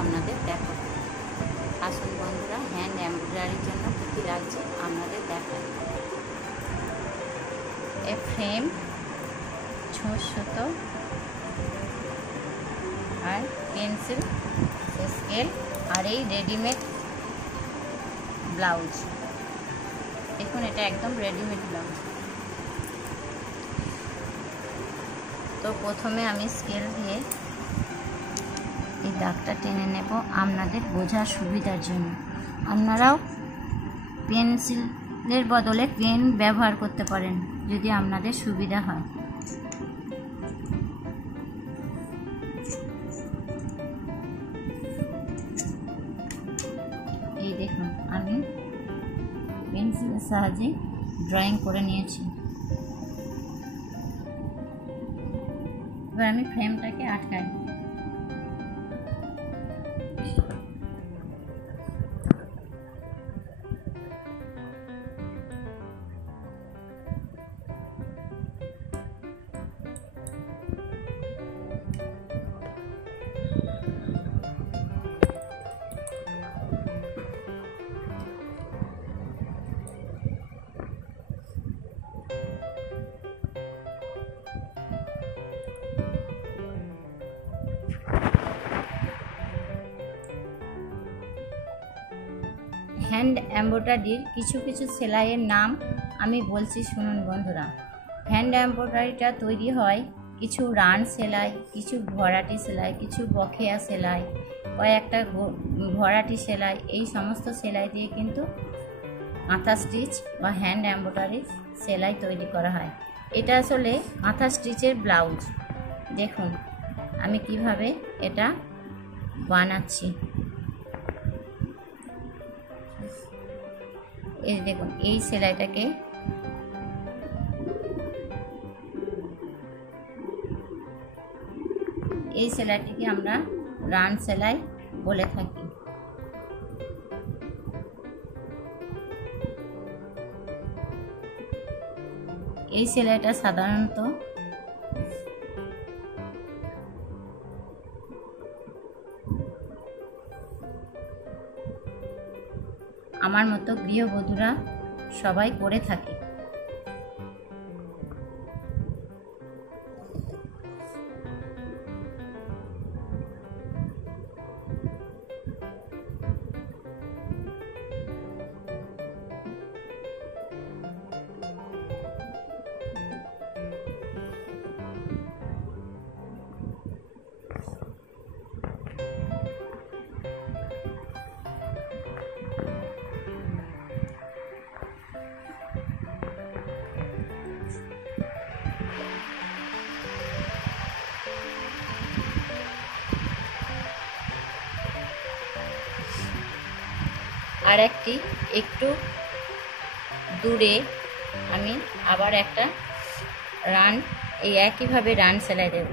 আপনাদের দেখাবো। আসুন বন্ধুরা, হ্যান্ড এমব্রয়ডারির জন্য কী কী লাগছে আপনাদের দেখাই। এ ফ্রেম, ছোট সুতো আর পেন্সিল, স্কেল আর এই রেডিমেড ব্লাউজ। দেখুন এটা একদম রেডিমেড ব্লাউজ। তো প্রথমে আমি স্কেল দিয়ে এই দাগটা টেনে নেব আপনাদের বোঝার সুবিধার জন্য। আপনারাও পেন্সিলের বদলে পেন ব্যবহার করতে পারেন যদি আপনাদের সুবিধা হয়। এই দেখুন আমি পেন্সিলের সাহায্যে ড্রয়িং করে নিয়েছি। এবার আমি ফ্রেমটাকে আটকাই। হ্যান্ড এমব্রয়ডারির কিছু কিছু সেলাইয়ের নাম আমি বলছি, শুনুন বন্ধুরা। হ্যান্ড এমব্রয়ডারিটা তৈরি হয় কিছু রান সেলাই, কিছু ভরাটি সেলাই, কিছু বকেয়া সেলাই, কয়েকটা ভরাটি সেলাই। এই সমস্ত সেলাই দিয়ে কিন্তু কাঁথা স্টিচ বা হ্যান্ড এমব্রয়ডারির সেলাই তৈরি করা হয়। এটা আসলে কাঁথা স্টিচের ব্লাউজ। দেখুন আমি কিভাবে এটা বানাচ্ছি। এই দেখুন এই সেলাইটাকে আমরা রান সেলাই বলে থাকি। এই সেলাইটা সাধারণত আমার মতো গৃহবধূরা সবাই করে থাকে। আর একটু দূরে আমি আবার একটা রান, এই একইভাবে রান সেলাই দেব।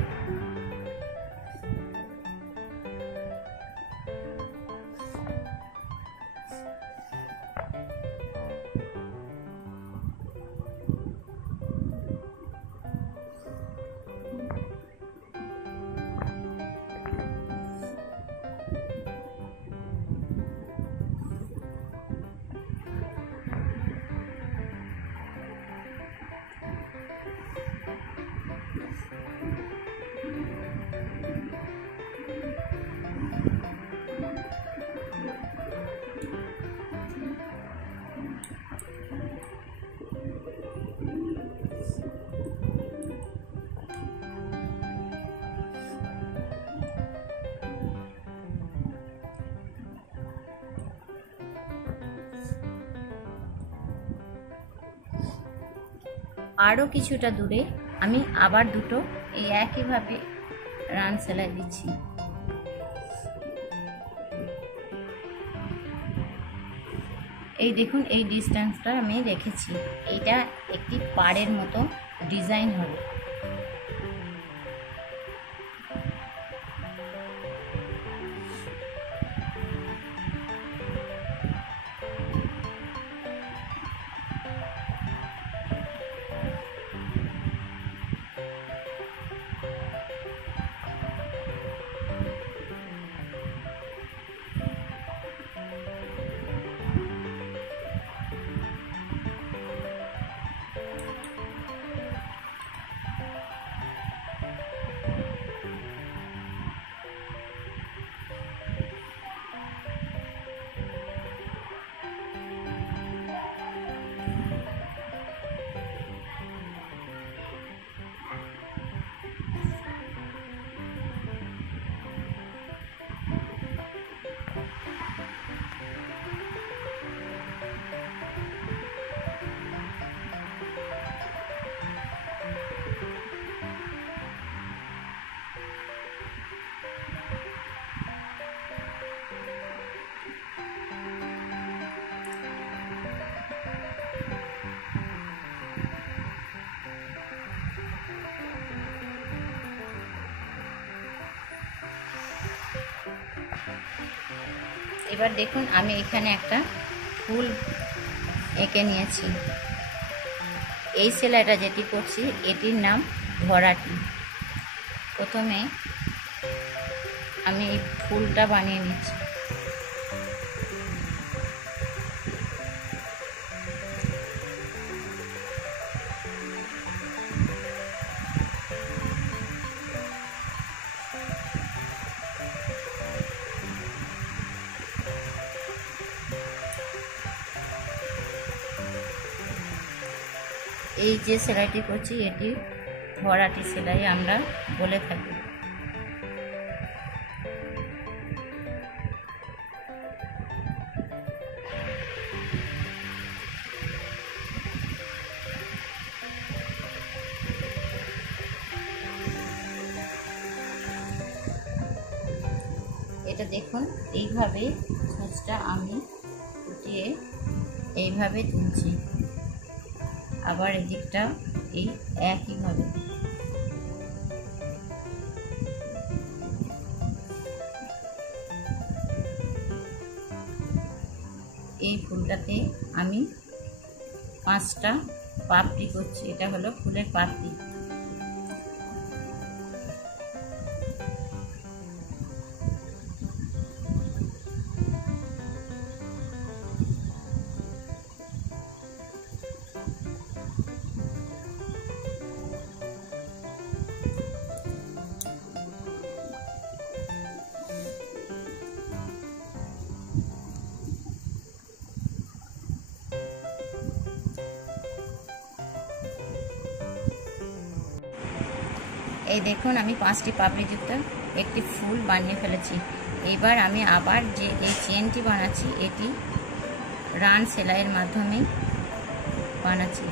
আরও কিছুটা দূরে আমি আবার দুটো এই একইভাবে রান সেলাই দিচ্ছি। এই দেখুন এই ডিস্টেন্সটা আমি রেখেছি। এটা একটি পাড়ের মতো ডিজাইন হবে। এবার দেখুন আমি এখানে একটা ফুল এঁকে নিয়েছি। এই সেলাইটা যেটি করছি এটির নাম ভরাটি। প্রথমে আমি এই ফুলটা বানিয়ে নিচ্ছি। এই যে সেলাইটি করছি এটি ভরাটি সেলাই আমরা বলে থাকি। এটা দেখুন এইভাবে ছুঁচটা আমি উঠিয়ে এইভাবে তুলছি, আবার এদিকটা এই একইভাবে। এই ফুলটাতে আমি 5টা পাপড়ি করছি, এটা হলো ফুলের পাপড়ি। এই দেখুন আমি 5টি পাপড়িযুক্ত একটি ফুল বানিয়ে ফেলেছি। এবার আমি আবার যে এই চেনটি বানাচ্ছি এটি রান সেলাইয়ের মাধ্যমে বানাচ্ছি।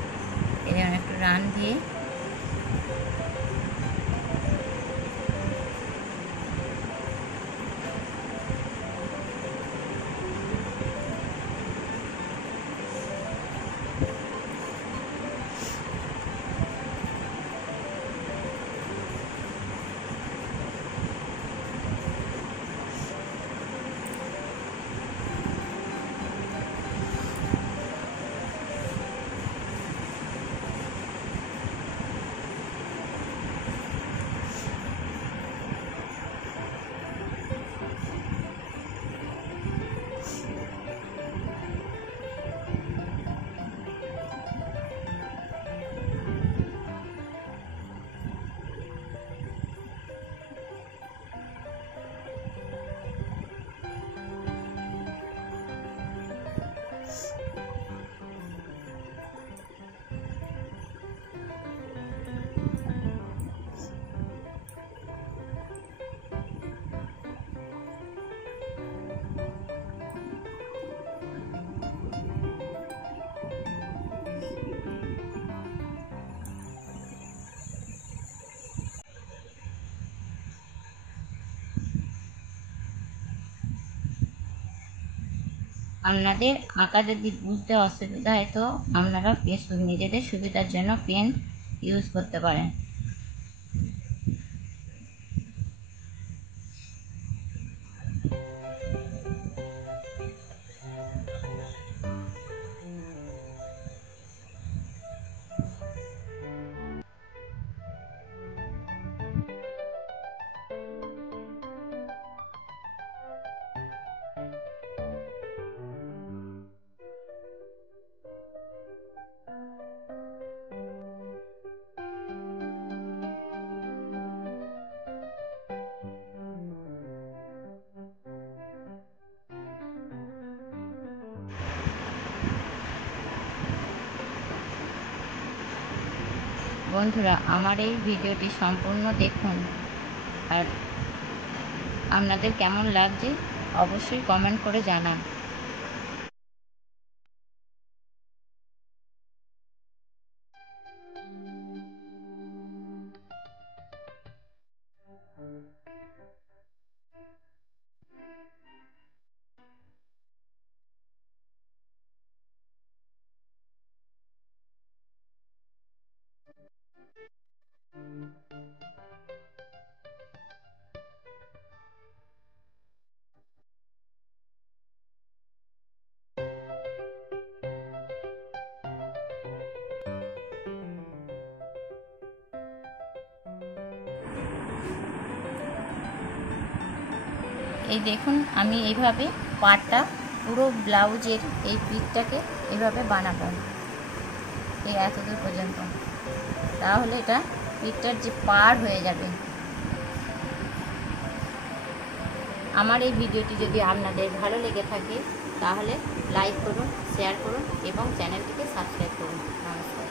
এর একটু রান দিয়ে আপনাদের আঁকা যদি বুঝতে অসুবিধা হয় তো আপনারা নিজেদের সুবিধার জন্য পেন ইউজ করতে পারেন। বন্ধুরা আমার এই ভিডিওটি সম্পূর্ণ দেখুন, আর আপনাদের কেমন লাগছে অবশ্যই কমেন্ট করে জানান। এই দেখুন আমি এইভাবে পাড়টা পুরো ব্লাউজের এই পিঠটাকে এইভাবে বানাবো এই এতদূর পর্যন্ত, তাহলে এটা পিঠটার যে পাড় হয়ে যাবে। আমার এই ভিডিওটি যদি আপনাদের ভালো লেগে থাকে তাহলে লাইক করুন, শেয়ার করুন এবং চ্যানেলটিকে সাবস্ক্রাইব করুন। নমস্কার।